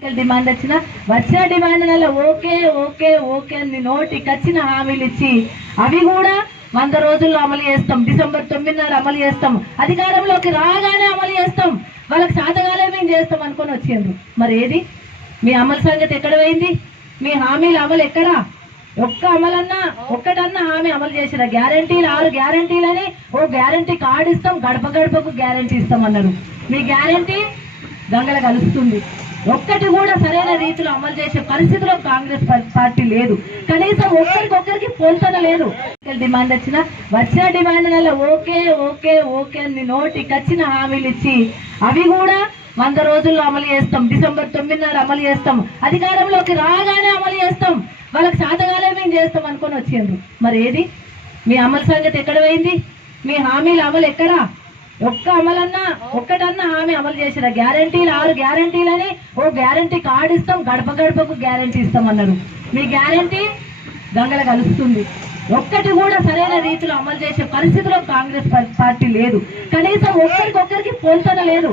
Demand వచ్చిన వచ్చిన demand వల్ల ఓకే ఓకే ఓకే అని నోటికి వచ్చిన హామీలు ఇచ్చి అవి కూడా వంద రోజుల్లో అమలు చేస్తాం. డిసెంబర్ తొమ్మిదిన్నర అమలు చేస్తాం. అధికారంలోకి రాగానే అమలు చేస్తాం. వాళ్ళకి శాతగాలే మేము చేస్తాం అనుకొని వచ్చింది మరి ఏది? మీ అమలు సంగతి ఎక్కడ పోయింది? మీ హామీల అమలు ఎక్కడా? ఒక్క అమలన్నా ఒక్కటన్నా హామీ అమలు చేసిన గ్యారంటీలు ఆరు గ్యారంటీలని ఓ గ్యారంటీ కార్డు ఇస్తాం గడప గడపకు గ్యారంటీ ఇస్తాం అన్నారు. మీ గ్యారంటీ గంగల కలుస్తుంది. ఒక్కటి కూడా సరైన రీతిలో అమలు చేసే పరిస్థితిలో కాంగ్రెస్ పార్టీ లేదు. కనీసం ఒక్కరికొక్కరికి పొంతన లేదు. డిమాండ్ వచ్చిన వచ్చిన డిమాండ్ వల్ల ఓకే ఓకే ఓకే అని నోటికి వచ్చిన హామీలు ఇచ్చి అవి కూడా వంద రోజుల్లో అమలు చేస్తాం. డిసెంబర్ తొమ్మిదిన్నర అమలు చేస్తాం. అధికారంలోకి రాగానే అమలు చేస్తాం. వాళ్ళకి సాధగానే మేము చేస్తాం అనుకొని వచ్చిండ్రు. మరి ఏది? మీ అమలు సంగతి ఎక్కడ పోయింది? మీ హామీల అమలు ఎక్కడా? ఒక్క అమలన్నా ఒక్కటన్నా ఆమె అమలు చేసిన గ్యారంటీలు ఆరు గ్యారంటీలని ఓ గ్యారంటీ కార్డు ఇస్తాం గడప గడపకు గ్యారంటీ ఇస్తాం అన్నారు. మీ గ్యారంటీ గంగల కలుస్తుంది. ఒక్కటి కూడా సరైన రీతిలో అమలు చేసే పరిస్థితిలో కాంగ్రెస్ పార్టీ లేదు. కనీసం ఒక్కరికొక్కరికి పొంతన లేదు.